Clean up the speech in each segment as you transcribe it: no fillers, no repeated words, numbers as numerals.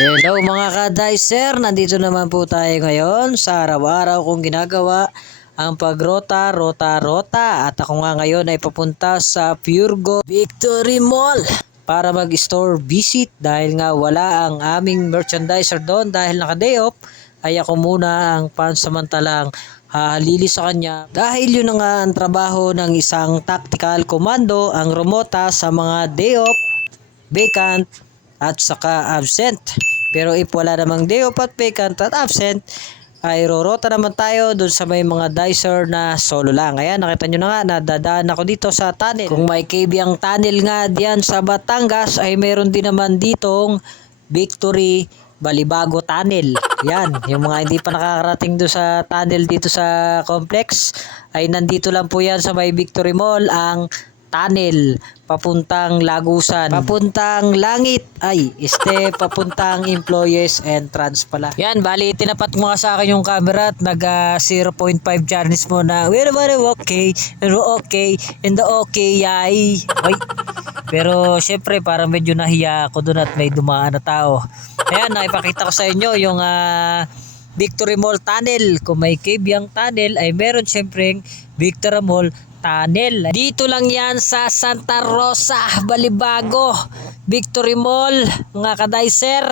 Hello mga ka-dicer, nandito naman po tayo ngayon sa araw-araw kong ginagawa ang pagrota, rota. At ako nga ngayon ay papunta sa Pure Gold Victory Mall para mag-store visit dahil nga wala ang aming merchandiser doon dahil naka-day off. Ay ako muna ang pansamantalang hahalili sa kanya dahil yun na nga ang trabaho ng isang tactical commando, ang rumota sa mga day off, vacant at saka absent. Pero if wala namang day off at vacant at absent, ay rorota naman tayo dun sa may mga dicer na solo lang. Ayan, nakita nyo na nga, nadadaan ako dito sa tunnel. Kung may KB ang tunnel nga diyan sa Batangas, ay meron din naman ditong Victory Balibago Tunnel. Yan, yung mga hindi pa nakakarating doon sa tunnel dito sa complex, ay nandito lang po yan sa may Victory Mall ang tunnel papuntang Lagusan, papuntang Langit, papuntang Employees Entrance pala. Yan, bali tinapat mo nga sa akin yung camera at nag 0.5 charges mo na we're okay, and the okay, yay. Ay. Pero syempre parang medyo nahiya ako doon at may dumaan na tao. Ayan, naipakita ko sa inyo yung Victory Mall Tunnel. Kung may Kibyang Tunnel ay meron syempre Victory Mall Tunnel. Dito lang yan sa Santa Rosa, Balibago, Victory Mall, mga ka-dicer.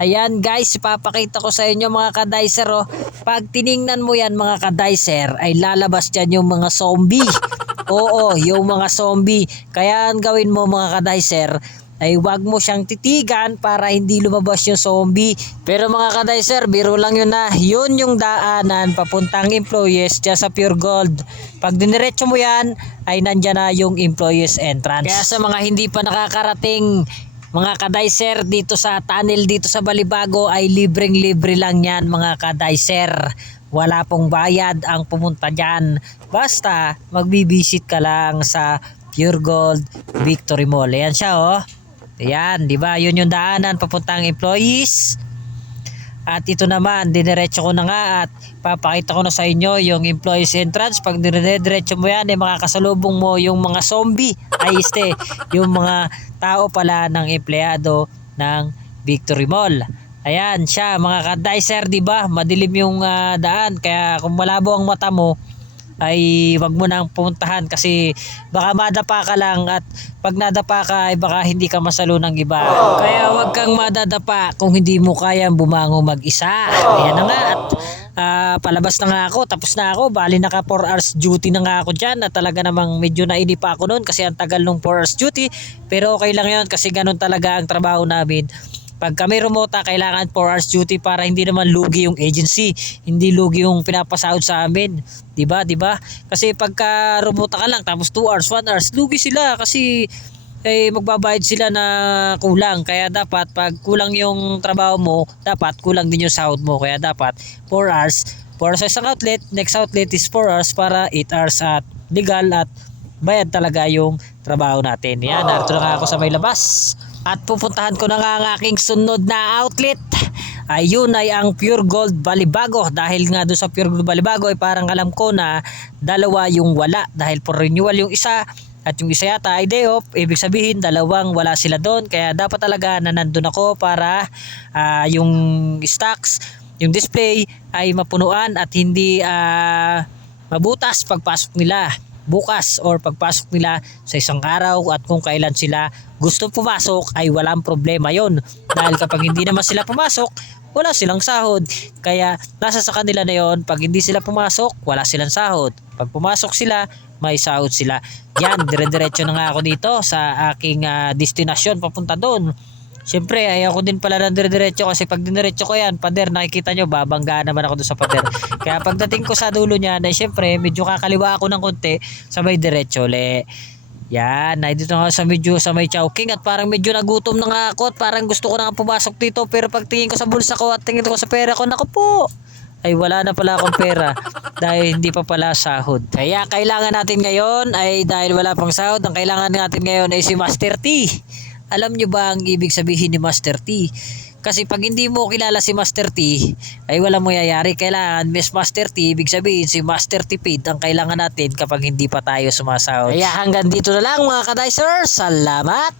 Ayan guys, ipapakita ko sa inyo mga ka-dicer. Oh. Pag tiningnan mo yan mga ka-dicer, ay lalabas dyan yung mga zombie. Oo, yung mga zombie. Kaya ang gawin mo mga ka-dicer, ay wag mo siyang titigan para hindi lumabas yung zombie. Pero mga ka-dicer, biro lang yun na. Yun yung daanan papuntang Employees dyan sa Pure Gold. Pag diniretso mo yan, ay nandyan na yung Employees Entrance. Kaya sa mga hindi pa nakakarating mga ka-dicer dito sa tunnel dito sa Balibago, ay libreng-libre lang yan mga ka-dicer. Wala pong bayad ang pumunta dyan. Basta magbibisit ka lang sa Pure Gold Victory Mall. Ayan siya oh. Ayan, di ba? Yun yung daanan papuntang Employees. At ito naman, diniretso ko na nga at papakita ko na sa inyo yung Employees Entrance. Pag diniretso mo yan, makakasalubong mo yung mga zombie. Yung mga tao pala ng empleyado ng Victory Mall. Ayan siya mga ka-dicer, di ba? Madilim yung daan, kaya kung malabo ang mata mo, ay wag mo nang pumuntahan kasi baka madapa ka lang at pag nadapa ka ay baka hindi ka masalo ng iba. Kaya wag kang madadapa kung hindi mo kayang bumango mag-isa. Ayan na nga at palabas na nga ako, tapos na ako, bali naka 4 hours duty na nga ako dyan at talaga namang medyo nainip pa ako noon kasi ang tagal nung 4 hours duty, pero okay lang yun kasi ganun talaga ang trabaho namin. Pag kami rumota, kailangan 4 hours duty para hindi naman lugi yung agency, hindi lugi yung pinapasahod sa amin. Diba? Kasi pagka rumota ka lang tapos 2 hours, 1 hours, lugi sila kasi magbabayad sila na kulang. Kaya dapat pag kulang yung trabaho mo, dapat kulang din yung sahod mo. Kaya dapat 4 hours. 4 hours sa isang outlet, next outlet is 4 hours para 8 hours at legal at bayad talaga yung trabaho natin. Yan, narito na nga ako sa may labas. At pupuntahan ko na nga ang aking sunod na outlet. Ayun ay ang Pure Gold Balibago. Dahil nga doon sa Pure Gold Balibago ay parang alam ko na dalawa yung wala. Dahil for renewal yung isa at yung isa yata ay day off. Ibig sabihin dalawang wala sila doon. Kaya dapat talaga na nandun ako para yung stocks, yung display ay mapunuan at hindi mabutas pagpasok nila bukas or pagpasok nila sa isang araw at kung kailan sila gusto pumasok ay walang problema yon. Dahil kapag hindi naman sila pumasok, wala silang sahod. Kaya nasa sa kanila na yon. Pag hindi sila pumasok, wala silang sahod. Pag pumasok sila, may sahod sila. Yan, dire-diretso na nga ako dito sa aking destinasyon papunta doon. Siyempre, ayaw ko din pala ng dire-diretso kasi pag diniretso ko yan, pader, nakikita nyo, babanggaan naman ako doon sa pader. Kaya pagdating ko sa dulo niya, na siyempre, medyo kakaliwa ako ng konti sa may diretso le. Yan, dito na ako sa may Chowking at parang medyo nagutom na nga ako at parang gusto ko na nga pumasok dito. Pero pag tingin ko sa bulsa ko at tingin ko sa pera ko, naku po, ay wala na pala akong pera dahil hindi pa pala sahod. Kaya kailangan natin ngayon ay dahil wala pang sahod, ang kailangan natin ngayon ay si Master T. Alam nyo ba ang ibig sabihin ni Master T? Kasi pag hindi mo kilala si Master T, ay wala mo yayari. Kailangan Miss Master T, ibig sabihin si Master Tipid ang kailangan natin kapag hindi pa tayo sumasahod. Kaya hanggang dito na lang mga ka-dicer. Salamat!